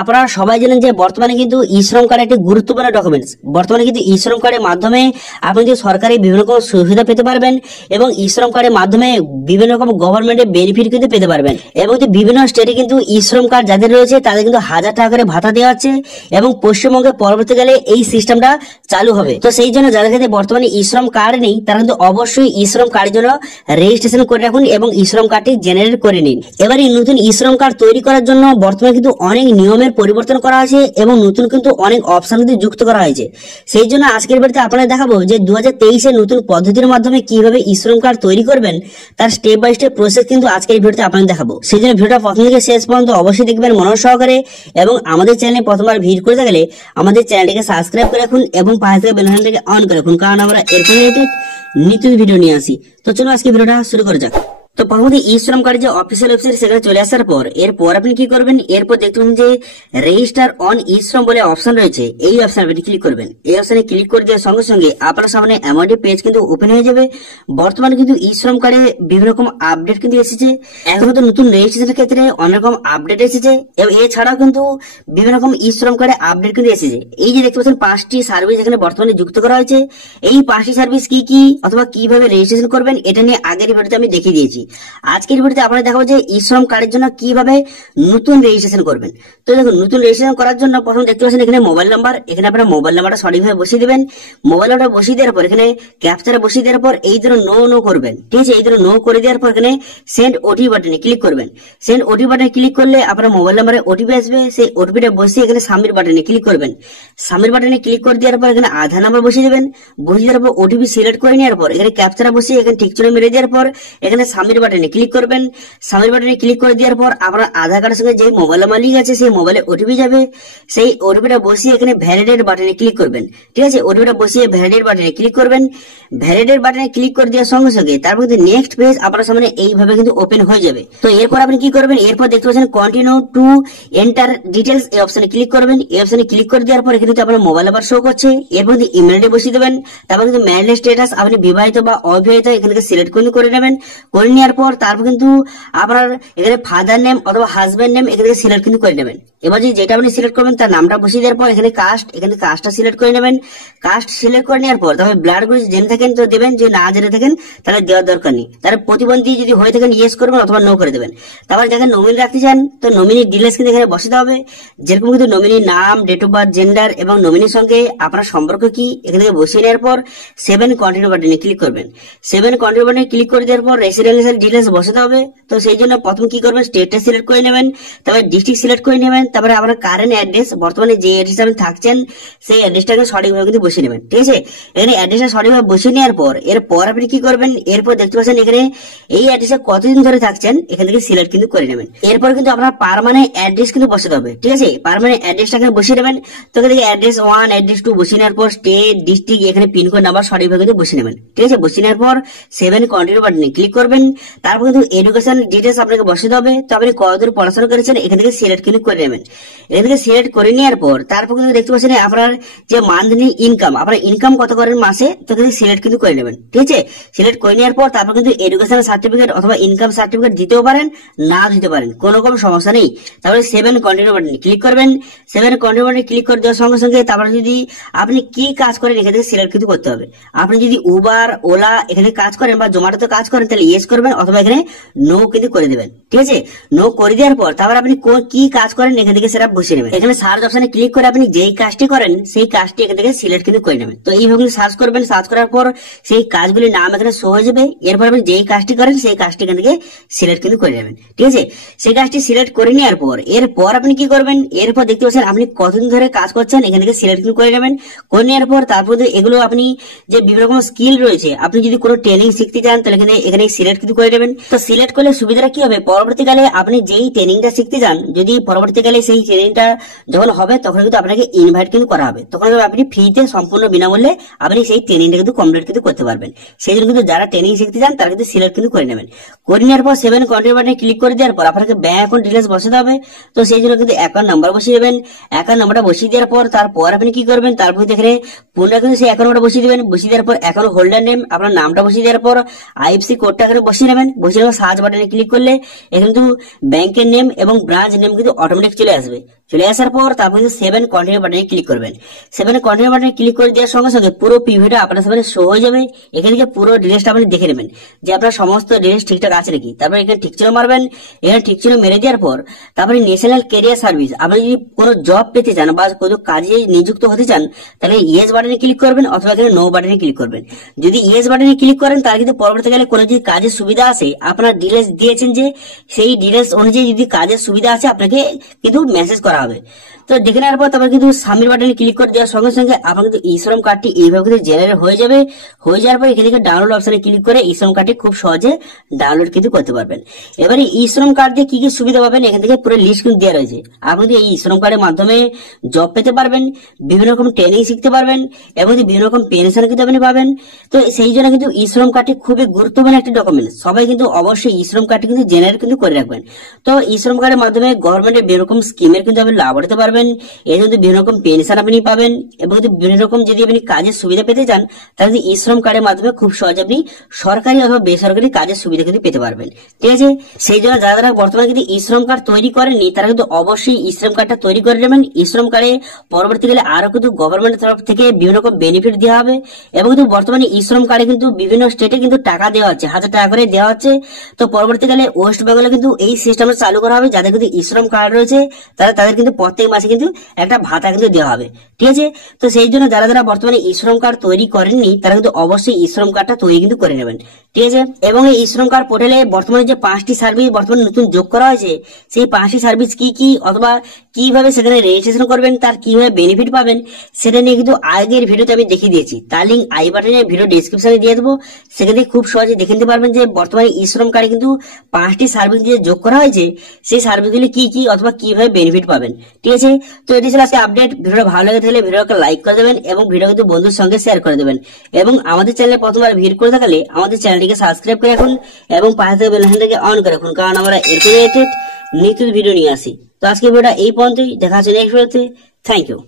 আপনারা সবাই জানেন যে বর্তমানে কিন্তু ই শ্রম কার্ড একটি গুরুত্বপূর্ণ ডকুমেন্টস। বর্তমানে কিন্তু ই শ্রম কার্ডের মাধ্যমে আপনি কিন্তু সরকারি বিভিন্ন রকম সুবিধা পেতে পারবেন এবং ই শ্রম কার্ডের মাধ্যমে বিভিন্ন রকম গভর্নমেন্টের বেনিফিট কিন্তু পেতে পারবেন। এবং বিভিন্ন স্টেটে কিন্তু ই শ্রম কার্ড যাদের রয়েছে তাদের কিন্তু 1000 টাকা করে ভাতা দেওয়া হচ্ছে এবং পশ্চিমবঙ্গে পরবর্তীকালে এই সিস্টেমটা চালু হবে। তো সেই জন্য যাদের কাছে বর্তমানে ই শ্রম কার্ড নেই তারা কিন্তু অবশ্যই ই শ্রম কার্ডের জন্য রেজিস্ট্রেশন করে রাখুন এবং ই শ্রম কার্ডটি জেনারেট করে নিন। এবার এই নতুন ই শ্রম কার্ড তৈরি করার জন্য বর্তমানে কিন্তু অনেক নিয়মের পরিবর্তন করা হয়েছে এবং নতুন কিন্তু অনেক অপশন কিন্তু যুক্ত করা হয়েছে। সেই জন্য আজকের ভিডিওতে আপনাদের দেখাবো যে 2023 এর নতুন পদ্ধতির মাধ্যমে কিভাবে ই শ্রম কার্ড তৈরি করবেন তার স্টেপ বাই স্টেপ প্রসেস কিন্তু আজকের ভিডিওতে আপনাদের দেখাবো। সেই জন্য ভিডিওটা প্রথম থেকে শেষ পর্যন্ত অবশ্যই দেখবেন মনোযোগ সহকারে এবং আমাদের চ্যানেলে প্রথমবার ভিজিট করে থাকলে আমাদের চ্যানেলটিকে সাবস্ক্রাইব করে রাখুন এবং পাশে থেকে বেল আইকনটাকে অন করে রাখুন, কারণ আমরা এরকম রিলেটেড নিত্য ভিডিও নিয়ে আসি। তো চলো আজকে ভিডিওটা শুরু করা যাক। তো প্রথমত ই শ্রম কার্ড যে অফিসিয়াল ওয়েবসাইট সেখানে চলে আসার পর এরপর আপনি কি করবেন, এরপর দেখতে পাবেন যে রেজিস্টার অন ই শ্রম বলে অপশন রয়েছে, এই অপশন আপনি ক্লিক করবেন। এই অপশনে ক্লিক করে দেওয়ার সঙ্গে সঙ্গে আপনার সামনে এমন একটি পেজ কিন্তু ওপেন হয়ে যাবে। বর্তমানে কিন্তু ই শ্রম কার্ডে বিভিন্ন রকম আপডেট কিন্তু এসেছে। এখন তো নতুন রেজিস্ট্রেশনের ক্ষেত্রে অনেক রকম আপডেট এসেছে এবং এছাড়াও কিন্তু বিভিন্ন রকম ই শ্রম কার্ডে আপডেট কিন্তু এসেছে। এই যে দেখতে পাচ্ছেন 5টি সার্ভিস এখানে বর্তমানে যুক্ত করা হয়েছে। এই 5টি সার্ভিস কি কি অথবা কিভাবে রেজিস্ট্রেশন করবেন এটা নিয়ে আগের ভিডিওতে আমি দেখিয়ে দিয়েছি। আজকের ভিডিওতে আপনাদের দেখাবো যে ই শ্রম কার্ডের জন্য কিভাবে নতুন রেজিস্ট্রেশন করবেন। তো দেখুন, নতুন রেজিস্ট্রেশন করার জন্য প্রথম দেখতে পাচ্ছেন এখানে মোবাইল নাম্বার। এখানে আপনারা মোবাইল নাম্বারটা সঠিকভাবে বসিয়ে দিবেন। মোবাইল নাম্বারটা বসিয়ে দেওয়ার পর এখানে ক্যাপচারে বসিয়ে দেওয়ার পর এই ধরনের নো করবেন, ঠিক আছে। এই ধরনের নো করে দেওয়ার পর এখানে সেন্ড ওটিপি বাটনে ক্লিক করবেন। সেন্ড ওটিপি বাটনে ক্লিক করলে আপনার মোবাইল নাম্বারে ওটিপি আসবে। সেই ওটিপিটা বসিয়ে এখানে সাবমিট বাটনে ক্লিক করবেন। সাবমিট বাটনে ক্লিক করে দেওয়ার পর এখানে আধার নাম্বার বসিয়ে দেবেন। বসিয়ে দেওয়ার পর ওটিপি সিলেক্ট করে নেওয়ার পর এখানে ক্যাপচারা বসিয়ে এখানে ঠিক চিহ্ন মেরে দেওয়ার পর এখানে সাবমিট বাটনে ক্লিক করবেন। সাবমিট বাটনে ক্লিক করে দেওয়ার পর আপনার আধার কার্ডের সঙ্গে যে মোবাইল মালিক আছে সেই মোবাইলে ওটিপি যাবে। সেই ওটিপিটা বসিয়ে এখানে ভ্যালিডেট বাটনে ক্লিক করবেন, ঠিক আছে। ওটিপিটা বসিয়ে ভ্যালিডেট বাটনে ক্লিক করবেন। ভ্যালিডেট বাটনে ক্লিক করে দেওয়ার সঙ্গে সঙ্গে তারপর কিন্তু নেক্সট পেজ আপনার সামনে এইভাবে কিন্তু ওপেন হয়ে যাবে। তো এরপর আপনি কি করবেন, এরপর দেখতে পাচ্ছেন কন্টিনিউ টু এন্টার ডিটেলস, এই অপশনে ক্লিক করবেন। এই অপশনে ক্লিক করে দেওয়ার পর এখানে কিন্তু আপনার মোবাইল নাম্বার শো করছে। এরপর কিন্তু ইমেলটা বসিয়ে দেবেন। তারপর কিন্তু ম্যারিটাল স্ট্যাটাস আপনি বিবাহিত বা অবিবাহিত এখান থেকে সিলেক্ট করে নেবেন। করে নেওয়ার পর তারপর কিন্তু আপনার এখানে ফাদার নেম অথবা হাজব্যান্ড নেম এখান থেকে সিলেক্ট কিন্তু করে নেবেন। এবার যেটা আপনি সিলেক্ট করবেন তার নামটা বসিয়ে দেওয়ার পর এখানে কাস্ট, এখানে কাস্টটা সিলেক্ট করে নেবেন। কাস্ট সিলেক্ট করে নেওয়ার পর তারপর ব্লাড গ্রুপ জেনে থাকেন তো দেবেন, যে না জেনে থাকেন তাহলে দেওয়ার দরকার নেই। তাহলে প্রতিবন্ধী যদি হয়ে থাকেন ইয়েস করবেন অথবা নো করে দেবেন। তারপর যাকে নমিনি রাখতে চান তো নমিনি ডিটেইলস কিন্তু এখানে বসাতে হবে, যেরকম কিন্তু নমিনির নাম, ডেট অফ বার্থ, জেন্ডার এবং নমিনির সঙ্গে আপনার সম্পর্ক কি এখান থেকে বসিয়ে নেওয়ার পর 7 কন্টিনিউ বাটনে ক্লিক করবেন। 7 কন্টিনিউ বাটনে ক্লিক করে দেওয়ার পর রেসিডেন্সিয়াল ডিটেইলস বসাতে হবে। তো সেই জন্য প্রথম কি করবেন, স্টেটটা সিলেক্ট করে নেবেন, তারপরে ডিস্ট্রিক্ট সিলেক্ট করে নেবেন, তারপরে আপনার কারেন্ট অ্যাড্রেস বর্তমানে যে অ্যাড্রেসে আপনি থাকছেন সেই অ্যাড্রেসটাকে সঠিকভাবে কিন্তু বসিয়ে নেবেন, ঠিক আছে। এখানে অ্যাড্রেসটা সঠিকভাবে বসিয়ে নেওয়ার পর এরপর আপনি কি করবেন, এরপর দেখতে পাচ্ছেন এখানে এই অ্যাড্রেসে কতদিন ধরে থাকছেন এখান থেকে সিলেক্ট কিন্তু করে নেবেন। এরপর কিন্তু আপনার পার্মানেন্ট অ্যাড্রেস কিন্তু বসাতে হবে, ঠিক আছে। পার্মানেন্ট অ্যাড্রেসটা এখানে বসিয়ে নেবেন। তো এখান থেকে অ্যাড্রেস 1, অ্যাড্রেস 2 বসিয়ে নেওয়ার পর স্টেট, ডিস্ট্রিক্ট, এখানে পিনকোড নাম্বার সঠিকভাবে কিন্তু বসিয়ে নেবেন, ঠিক আছে। বসিয়ে নেওয়ার পর 7 কন্টিনিউ বাটনে ক্লিক করবেন। তারপর কিন্তু এডুকেশন ডিটেলস আপনাকে বসাতে হবে। তো আপনি কতদূর পড়াশোনা করেছেন এখান থেকে সিলেক্ট কিন্তু করে নেবেন। এখান থেকে সিলেক্ট করে নেওয়ার পর তারপর কিন্তু দেখতে পাচ্ছেন আপনার যে মান্থলি ইনকাম, আপনার ইনকাম কত করেন মাসে, তো এখানে সিলেক্ট কিন্তু করে নেবেন, ঠিক আছে। সিলেক্ট করে নেওয়ার পর তারপর কিন্তু এডুকেশন সার্টিফিকেট অথবা ইনকাম সার্টিফিকেট দিতেও পারেন, না দিতে পারেন, কোনো সমস্যা নেই। তারপরে 7 কন্টিনিউ বাটনে ক্লিক করবেন। 7 কন্টিনিউ বাটনে ক্লিক করে দেওয়ার সঙ্গে সঙ্গে তারপরে যদি আপনি কি কাজ করেন এখান থেকে সিলেক্ট কিন্তু করতে হবে। আপনি যদি উবার, ওলা এখানে কাজ করেন বা জোম্যাটোতে কাজ করেন তাহলে ইয়েস করবেন অথবা এখানে নো কিন্তু করে দেবেন, ঠিক আছে। নো করে দেওয়ার পর তারপর আপনি কি কাজ করেন এখান থেকে সেটা বসিয়ে নেবেন। এখানে সার্চ অপশনে ক্লিক করে আপনি যেই কাজটি করেন সেই কাজটি এখান থেকে সিলেক্ট কিন্তু করে নেবেন। তো এইভাবে সার্চ করবেন। সার্চ করার পর সেই কাজগুলির নাম এখানে শো হয়ে যাবে। এরপর আপনি যেই কাজটি করেন সেই কাজটি এখান থেকে সিলেক্ট কিন্তু করে নেবেন, ঠিক আছে। সেই কাজটি সিলেক্ট করে নেওয়ার পর এরপর আপনি কি করবেন, এরপর দেখতে পাচ্ছেন আপনি কতদিন ধরে কাজ করছেন এখান থেকে সিলেক্ট কিন্তু করে নেবেন। করে নেওয়ার পর তারপর এগুলো আপনি যে বিভিন্ন রকম স্কিল রয়েছে, আপনি যদি কোনো ট্রেনিং শিখতে চান তাহলে এখানে সিলেক্ট কিন্তু করে নেবেন। তো সিলেক্ট করলে সুবিধাটা কি হবে, পরবর্তীকালে আপনি যেই ট্রেনিংটা শিখতে চান যদি পরবর্তীকালে সেই ট্রেনিংটা যখন হবে তখন কিন্তু আপনাকে ইনভাইট কিন্তু করা হবে। তখন আপনি ফ্রিতে সম্পূর্ণ বিনামূল্যে আপনি সেই ট্রেনিংটা কিন্তু কমপ্লিট কিন্তু করতে পারবেন। সেই জন্য কিন্তু যারা ট্রেনিং শিখতে চান তারা কিন্তু সিলেক্ট কিন্তু করে নেবেন। করে নেওয়ার পর 7 কন্টিনিউ বাটনে ক্লিক করে দেওয়ার পর আপনাকে ব্যাংক অ্যাকাউন্ট ডিটেইলস বসাতে হবে। তো সেই জন্য কিন্তু অ্যাকাউন্ট নাম্বার বসিয়ে দেবেন। অ্যাকাউন্ট নাম্বারটা বসিয়ে দেওয়ার পর তারপর আপনি কি করবেন, তারপর এখানে পুনরায় কিন্তু সেই অ্যাকাউন্ট নাম্বারটা বসিয়ে দেবেন। বসিয়ে দেওয়ার পর অ্যাকাউন্ট হোল্ডার নেম আপনার নামটা বসিয়ে দেওয়ার পর আইএফসি কোডটা এখানে বসিয়ে নেবেন, বসিয়ে নেবেন। সার্চ বাটনে ক্লিক করলে এখানে কিন্তু ব্যাংকের নেম এবং ব্রাঞ্চ নেম কিন্তু অটোমেটিক চলে আসবে। চলে আসার পর তারপর কিন্তু 7 কন্টিনিউ বাটনে ক্লিক করবেন। 7 কন্টিনিউ বাটনে ক্লিক করে দেওয়ার সঙ্গে সঙ্গে পুরো পিভিটা আপনার সামনে শো হয়ে যাবে। এখান থেকে পুরো ডিটেইলসটা আপনি দেখে নেবেন যে আপনার সমস্ত ডিটেইলস ঠিকঠাক আছে নাকি। তারপর এখানে ঠিক চিহ্ন মারবেন। এখানে ঠিক চিহ্ন মেরে দেওয়ার পর তারপরে ন্যাশনাল ক্যারিয়ার সার্ভিস, আপনি যদি কোনো জব পেতে চান বা কোনো কাজে নিযুক্ত হতে চান তাহলে ইয়েস বাটনে ক্লিক করবেন অথবা এখানে নো বাটনে ক্লিক করবেন। যদি ইয়েস বাটনে ক্লিক করেন তাহলে কিন্তু পরবর্তীকালে কোনো যদি কাজের সুবিধা আসে, আপনার ডিটেইলস দিয়েছেন যে সেই ডিটেইলস অনুযায়ী যদি কাজের সুবিধা আছে আপনাকে কিন্তু মেসেজ করা হবে। তো দেখে নেওয়ার পর তারপর কিন্তু সাবমিট বাটনে ক্লিক করে দেওয়ার সঙ্গে সঙ্গে আপনার কিন্তু ই শ্রম কার্ডটি এইভাবে কিন্তু জেনারেট হয়ে যাবে। হয়ে যাওয়ার পর এখানে ডাউনলোড অপশনে ক্লিক করে ই শ্রম কার্ডটি খুব সহজে ডাউনলোড কিন্তু করতে পারবেন। এবারে ই শ্রম কার্ড দিয়ে কি কি সুবিধা পাবেন এখান থেকে পুরো লিস্ট কিন্তু দেওয়া রয়েছে। আপনি কিন্তু এই ই শ্রম কার্ডের মাধ্যমে জব পেতে পারবেন, বিভিন্ন রকম ট্রেনিং শিখতে পারবেন এবং বিভিন্ন রকম পেনশন কিন্তু আপনি পাবেন। তো সেই জন্য কিন্তু ই শ্রম কার্ডটি খুবই গুরুত্বপূর্ণ একটি ডকুমেন্ট। সবাই কিন্তু অবশ্যই ই শ্রম কার্ডটি কিন্তু জেনারেট কিন্তু করে রাখবেন। তো ই শ্রম কার্ডের মাধ্যমে গভর্নমেন্টের বিভিন্ন রকম স্কিমের কিন্তু আপনি লাভ উঠাতে পারবেন। এর মধ্যে বিভিন্ন রকম পেনশন আপনি পাবেন এবং বিভিন্ন রকম যদি আপনি কাজের সুবিধা পেতে চান তাহলে ই শ্রম কার্ডের মাধ্যমে খুব সহজে আপনি সরকারি অথবা বেসরকারি কাজের সুবিধা কিন্তু পেতে পারবেন। ঠিক আছে, সেই জন্য যারা বর্তমানে কিন্তু ই শ্রম কার্ড তৈরি করেননি তারা কিন্তু অবশ্যই ই শ্রম কার্ডটা তৈরি করে নেবেন। ই শ্রম কার্ডে পরবর্তীকালে আরো কিন্তু গভর্নমেন্টের তরফ থেকে বিভিন্ন রকম বেনিফিট দেওয়া হবে এবং কিন্তু বর্তমানে ই শ্রম কার্ডে কিন্তু বিভিন্ন স্টেটে কিন্তু টাকা দেওয়া হচ্ছে, 1000 টাকা করে দেওয়া হচ্ছে। তো পরবর্তীকালে ওয়েস্ট বেঙ্গলে কিন্তু এই সিস্টেমটা চালু করা হবে। যাদের কিন্তু ই শ্রম কার্ড রয়েছে তাদের কিন্তু প্রত্যেক মাসে কিন্তু একটা ভাতা কিন্তু দেওয়া হবে। ঠিক আছে, তো সেই জন্য যারা বর্তমানে ই শ্রম কার্ড তৈরি করেননি তারা কিন্তু অবশ্যই ই শ্রম কার্ডটা তৈরি কিন্তু করে নেবেন। ঠিক আছে, এবং এই ই শ্রম কার্ড পোর্টালে বর্তমানে যে 5টি সার্ভিস বর্তমানে নতুন যোগ করা হয়েছে সেই 5টি সার্ভিস কি কি অথবা কিভাবে সেখানে রেজিস্ট্রেশন করবেন, তার কিভাবে বেনিফিট পাবেন সেটা নিয়ে কিন্তু আগের ভিডিওতে আমি দেখিয়ে দিয়েছি। তার লিঙ্ক আই বাটনে ভিডিও ডেসক্রিপশনে দিয়ে দেবো, সেখানে খুব সহজে দেখে নিতে পারবেন যে বর্তমানে ই শ্রম কার্ডে কিন্তু 5টি সার্ভিস যে যোগ করা হয়েছে সেই সার্ভিসগুলি কি কি অথবা কিভাবে বেনিফিট পাবেন। ঠিক আছে, তো এটি ছিল আজকে আপডেট। ভিডিওটা ভালো লাগে থাকলে ভিডিওকে লাইক করে দেবেন এবং ভিডিও কিন্তু বন্ধুর সঙ্গে শেয়ার করে দেবেন এবং আমাদের চ্যানেলে প্রথমবার ভিজিট করে থাকলে আমাদের চ্যানেলটিকে সাবস্ক্রাইব করে রাখুন এবং পাশে থেকে বেল আইকনটাকে অন করে রাখুন, কারণ আমরা এরকম রিলেটেড নিত্য ভিডিও নিয়ে আসি। তো আজকে ভিডিওটা এই পর্যন্তই, দেখা হচ্ছে নেক্সট ভিডিওতে। Thank you.